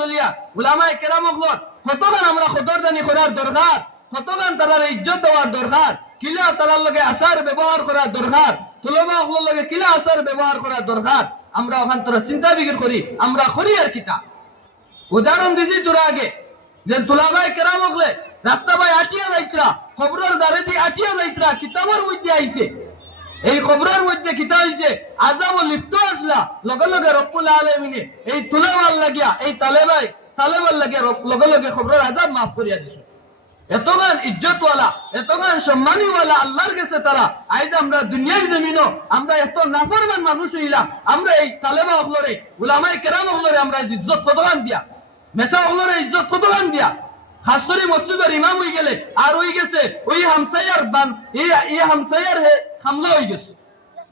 চলিয়া উলামায়ে কেরাম হল কতগান আমরা করার দরকার? তারার ইজ্জত দেওয়ার দরকার? কিলা তারার লগে আসার ব্যবহার করার দরকার? হলের লগে কিলা আসার ব্যবহার করার দরকার? আমরা ওখান তোরা চিন্তা করি, আমরা করি আর কিতা উদাহরণ দিছি তোরা আগে, যে তুলাবাই কেরাম রাস্তা বাই আটিয়া যাইতরা খবরের দ্বারে দিয়ে আটিয়া যাইতরা, কিতাবের মধ্যে আইছে। এই খবরের মধ্যে কিতা হইছে আজাব লিপ্ত আসলা? লগে লগে রব্বুল আলমিনে এই তুলাবার লাগিয়া, এই তালেবাই তালেবার লাগিয়া লগে লগে খবরের আজাব মাফ করিয়া দিছে। এতগান ইজ্জতওয়ালা, এতগান সম্মানীওয়ালা আল্লাহর কাছে তারা, আইজ আমরা দুনিয়ার জমিনও আমরা এত নাফরমান মানুষ হইলাম, আমরা এই তালেবা হলরে উলামাই কেরাম হলরে আমরা ইজ্জত কতগান দিয়া? মেসা হলরে ইজ্জত কতগান দিয়া? খাস করে মসজিদের ইমাম হয়ে গেলে, আর হয়ে গেছে ওই হামসাইয়ার বান এই হামসাইয়ার হে হামলা হয়ে গেছে।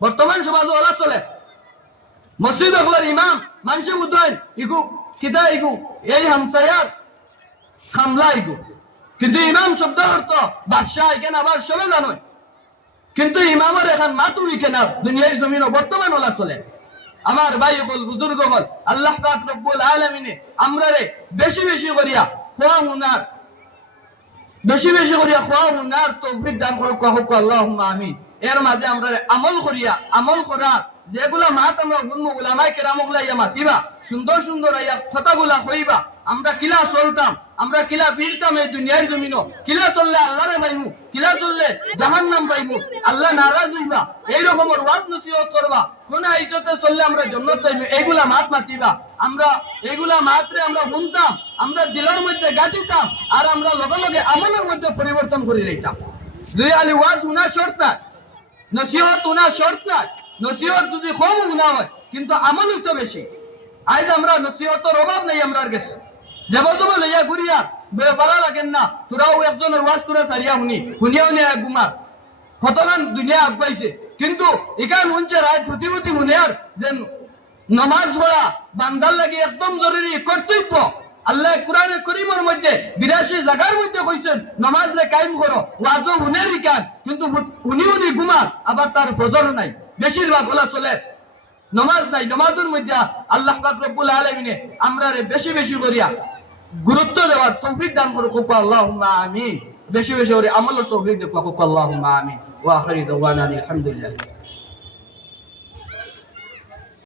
বর্তমান সমাজ ওলা চলে। মসজিদ হলর ইমাম মানুষে বুঝলেন ইগু কিতা ইগু, এই হামসাইয়ার হামলা ইগু। কিন্তু ইমাম শব্দ অর্থ, বাদশাহ এখানে আবার সবে জানোয় কিন্তু ইমামের এখন মাতুরি কেনা দুনিয়ার জমিন বর্তমান ওলা চলে। আমার ভাই বল, বুজুর্গ বল, আল্লাহ পাক রব্বুল আলামিনে আমরা রে বেশি বেশি করিয়া খোয়া হুনার বেশি বেশি করিয়া খোয়া হুনার তৌফিক দান করো কহক, আল্লাহুম্মা আমিন। এর মাঝে আমরা আমল করিয়া, আমল করা যেগুলা মাত আমরা উলামায়ে কেরামগুলা ইয়া মাতিবা, সুন্দর সুন্দর ইয়া কথাগুলা কইবা। আমরা কিলা চলতাম, আমরা কিলা ফিরতাম এই দুনিয়ার জমিন কিলা চললে আল্লাহরে পাইমু, কিলা চললে জাহান্নাম পাইমু। আল্লাহ নারাজ হইবা এই রকমের ওয়াজ নসিহত করবা। কোন আইজতে চললে আমরা জান্নাত পাইমু, এইগুলা মাত মাতিবা। আমরা এইগুলা মাত্রে আমরা শুনতাম আমরা দিলের মধ্যে গাঁথিতাম, আর আমরা লগে লগে আমলের মধ্যে পরিবর্তন করে লইতাম দুই আলি ওয়াজ শর্ত নাই নসিহত উনা শর্ত নাই নসিহত যদি কম উনা হয়, কিন্তু আমল হইতো বেশি। আজ আমরা নসিহতের অভাব নেই আমরা গেছে। লইয়া ঘুরিয়া ভালো লাগেন না। তোরাও একজনের ওয়াজ করে সারিয়া শুনি, শুনিয়াও নিয়ে গুমার। কতক্ষণ দুনিয়া আগবাইছে কিন্তু এখান শুনছে রায় প্রতিমতি মুনিয়ার যে নমাজ পড়া বান্দার লাগে একদম জরুরি কর্তব্য আল্লাহ কোরআনে করিমের মধ্যে বিরাশি মধ্যে কইছেন নমাজ রে কায়েম করো রিকান কিন্তু উনি উনি ঘুমার আবার তার ফজর নাই। বেশিরভাগ ওলা চলে, নমাজ নাই, নমাজের মধ্যে আল্লাহ পাক রব্বুল আলামিনে আমরা রে বেশি বেশি করিয়া গুরুত্ব দেওয়ার তৌফিক দান করুক আল্লাহুম্মা আমিন। বেশি বেশি করে আমলের তৌফিক দেখো আল্লাহুম্মা আমিন ওয়া আখিরি দাওয়ানা আলহামদুলিল্লাহ।